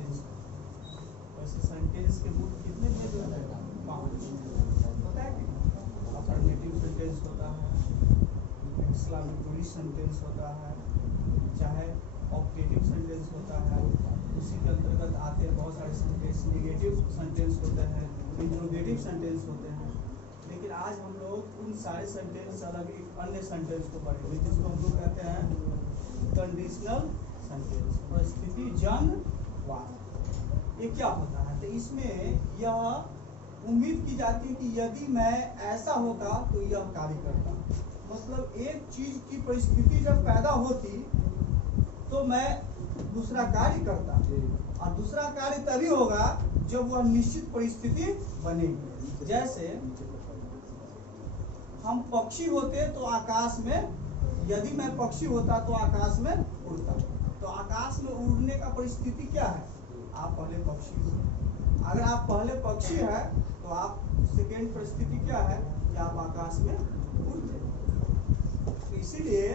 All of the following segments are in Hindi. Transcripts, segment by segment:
सेंटेंस। वैसे सेंटेंस के मूल कितने भेद होते हैं? 5 होता है कि अफर्मेटिव सेंटेंस होता है, एक्सक्लेमेटरी सेंटेंस होता है, चाहे ऑब्जेक्टिव सेंटेंस होता है, उसी के अंतर्गत आते हैं बहुत सारे सेंटेंस, नेगेटिव सेंटेंस होते हैं, इंट्रोगेटिव सेंटेंस होते हैं। लेकिन आज हम लोग उन सारे सेंटेंस अलग एक अन्य सेंटेंस को पढ़ेंगे जिसको हम लोग कहते हैं कंडीशनल सेंटेंस, परिस्थितिजन्य वाक्य। ये क्या होता है? तो इसमें यह उम्मीद की जाती है कि यदि मैं ऐसा होता तो यह कार्य करता। मतलब एक चीज की परिस्थिति जब पैदा होती तो मैं दूसरा कार्य करता, और दूसरा कार्य तभी होगा जब वह निश्चित परिस्थिति बनेगी। जैसे हम पक्षी होते तो आकाश में, यदि मैं पक्षी होता तो आकाश में उड़ता। तो आकाश में उड़ने का परिस्थिति क्या है? आप पहले पक्षी हो। अगर आप पहले पक्षी है तो आप सेकेंड परिस्थिति क्या है कि आप आकाश में उड़ते। तो इसीलिए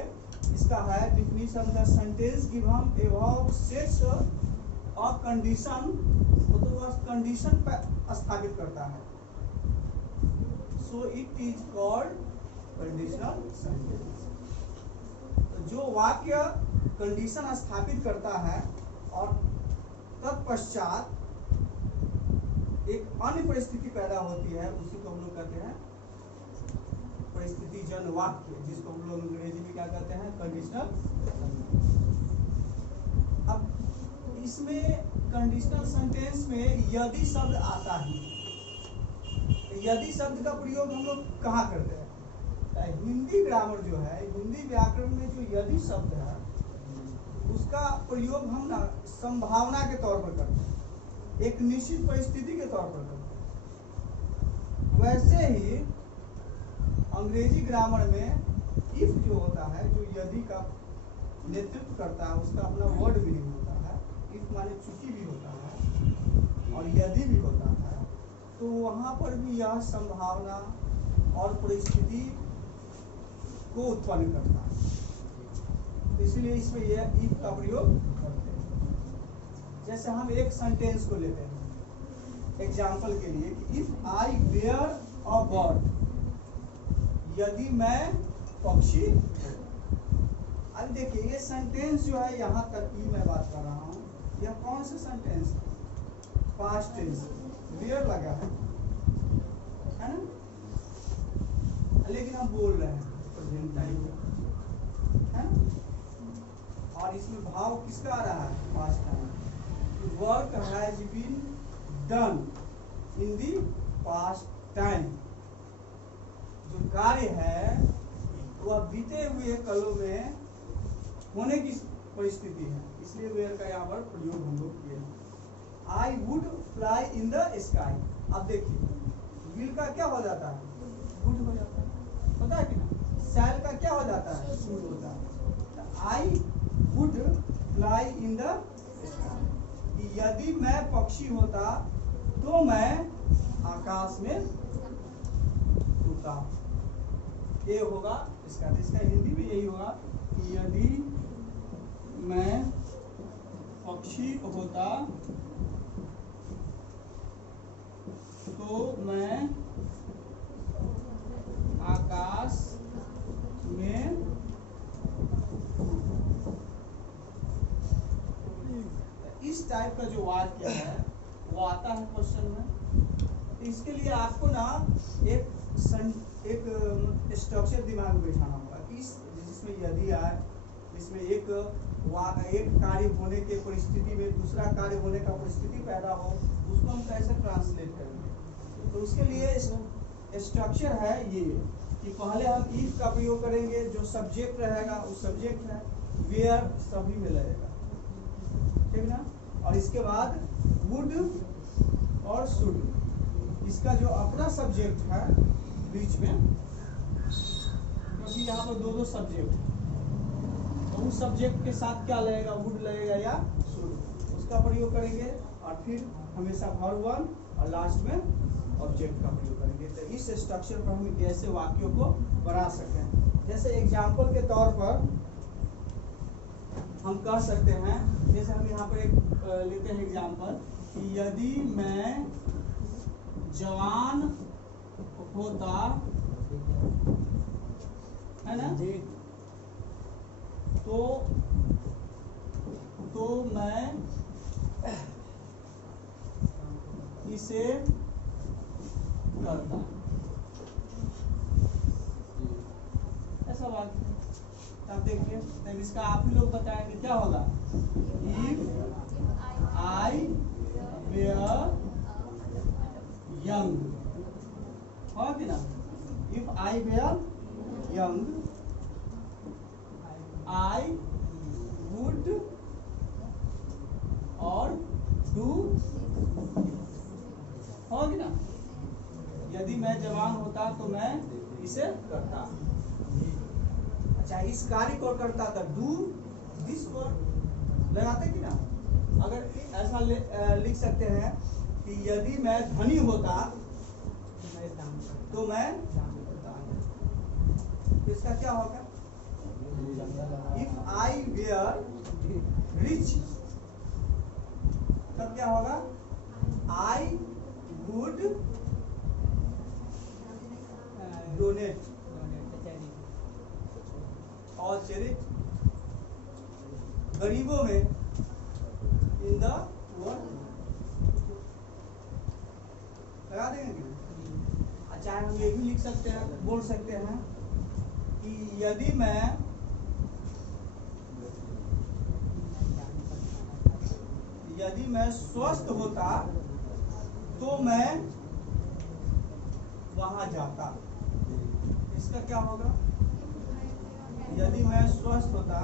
इसका है definition, the sentence given above sets a condition, मतलब वह कंडीशन पर स्थापित करता है। So it is called conditional sentence. तो जो वाक्य कंडीशन स्थापित करता है और तत्पश्चात एक अन्य परिस्थिति पैदा होती है, उसी को हम लोग कहते हैं परिस्थितिजन्य वाक्य, जिसको हम लोग अंग्रेजी में क्या कहते हैं? कंडीशनल। अब इसमें कंडीशनल सेंटेंस में यदि शब्द आता है। यदि शब्द का प्रयोग हम लोग कहाँ करते हैं? हिंदी ग्रामर जो है, हिंदी व्याकरण में जो यदि शब्द है उसका प्रयोग हम ना संभावना के तौर पर करते हैं, एक निश्चित परिस्थिति के तौर पर करते हैं। वैसे ही अंग्रेजी ग्रामर में इफ जो होता है, जो यदि का नेतृत्व करता है, उसका अपना वर्ड मीनिंग होता है। इफ माने चूंकि भी होता है और यदि भी होता है, तो वहाँ पर भी यह संभावना और परिस्थिति को उत्पन्न करता है। इसलिए इसमें यह इफ का प्रयोग करते हैं। जैसे हम एक सेंटेंस को लेते हैं एग्जाम्पल के लिए कि if I were a bird, यदि मैं पक्षी। अब देखिए ये सेंटेंस जो है, यहाँ तक की मैं बात कर रहा हूँ, यह कौन सा सेंटेंस? पास्ट टेंस, वेयर लगा है ना, लेकिन हम बोल रहे हैं प्रेजेंट टाइम है ना। और इसमें भाव किसका आ रहा है? Past time. Work has been done in the past time. जो कार्य है वह बीते हुए कालों में होने की परिस्थिति है, इसलिए वेयर का यहाँ पर प्रयोग हम लोग किए हैं। I would fly in the sky. अब देखिए विल का क्या हो जाता है? वुड हो जाता है, पता है कि ना। शैल का क्या हो जाता है? शुड होता है। I would fly in the sky, यदि मैं पक्षी होता तो मैं आकाश में उड़ता। ये होगा इसका हिंदी में यही होगा कि यदि मैं पक्षी होता तो मैं आकाश में। इस टाइप का जो वाक्य है वो आता है क्वेश्चन में। इसके लिए आपको ना एक स्ट्रक्चर दिमाग में बैठाना होगा कि जिसमें यदि आए, इसमें एक कार्य होने के परिस्थिति में दूसरा कार्य होने का परिस्थिति पैदा हो, उसको हम कैसे ट्रांसलेट करेंगे। तो उसके लिए स्ट्रक्चर है ये कि पहले हम इफ का प्रयोग करेंगे, जो सब्जेक्ट रहेगा वो सब्जेक्ट है, वेयर सभी में लगेगा, ठीक ना। और इसके बाद वुड और शुड, इसका जो अपना सब्जेक्ट है बीच में, क्योंकि यहाँ पर दो सब्जेक्ट है, तो उस सब्जेक्ट के साथ क्या लगेगा? वुड लगेगा या शुड, उसका प्रयोग करेंगे। और फिर हमेशा वर्ब वन और लास्ट में ऑब्जेक्ट का प्रयोग करेंगे। तो इस स्ट्रक्चर पर हम ऐसे वाक्यों को बना सकते हैं। जैसे एग्जाम्पल के तौर पर हम कह सकते हैं, जैसे हम यहाँ पर एक लेते हैं एग्जाम्पल कि यदि मैं जवान होता है ना, तो मैं इसे करता, ऐसा बात है। तब देखिए, तब इसका आप ही लोग बताएंगे क्या होगा। इफ आई वेयर यंग, होगा कि ना। If I were young I would और डू, होगा कि ना। यदि मैं जवान होता तो मैं इसे करता। अच्छा, इस कार्य को करता था, डू दिस वर्क, लगाते कि ना। अगर ऐसा लिख सकते हैं कि यदि मैं धनी होता तो मैं इसका क्या होगा। इफ आई वेयर रिच, तब क्या होगा। आई वुड डोनेट और चैरिटी, गरीबों में इन द वर्ल्ड, लगा देंगे। अच्छा, हम ये भी लिख सकते हैं, बोल सकते हैं कि यदि मैं स्वस्थ होता तो मैं वहां जाता। इसका क्या होगा। यदि मैं स्वस्थ होता,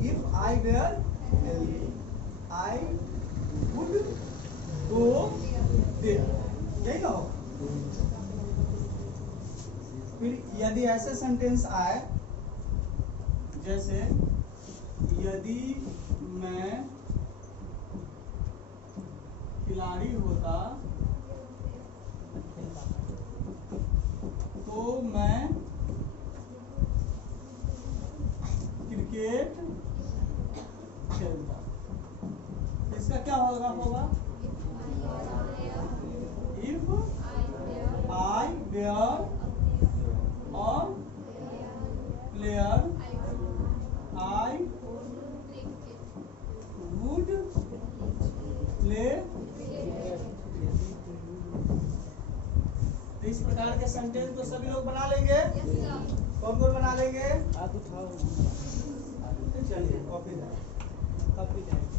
if I were healthy I would go there, यही ना होगा। फिर यदि ऐसे सेंटेंस आए जैसे यदि मैं खिलाड़ी होता तो मैं क्रिकेट खेलता। इसका क्या होगा। इफ आई वेयर और प्लेयर आई वुड प्ले। इस प्रकार के सेंटेंस को सभी लोग बना लेंगे। कौन कौन बना लेंगे। हाथ उठाओ। चलिए, कॉपी जाए।